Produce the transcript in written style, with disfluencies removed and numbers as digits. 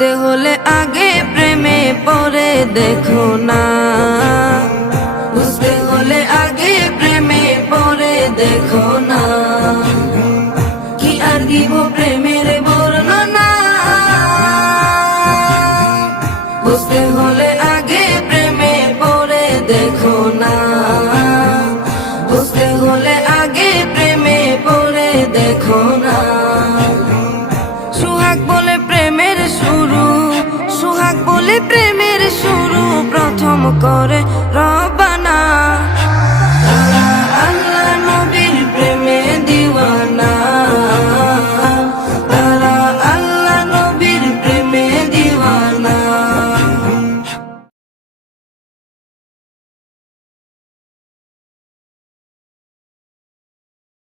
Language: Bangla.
বুঝতে হলে আগে প্রেমে পড়ে দেখো না, বুঝতে হলে আগে প্রেমে পড়ে দেখো না। কি আর দিব প্রেমের বর্ণনা, বুঝতে হলে আগে প্রেমে পড়ে দেখো না, বুঝতে হলে আগে প্রেমে পড়ে দেখো না। সোহাগ বলে প্রেমের শুরু, সোহাগ বলে প্রেমের শুরু প্রথম করে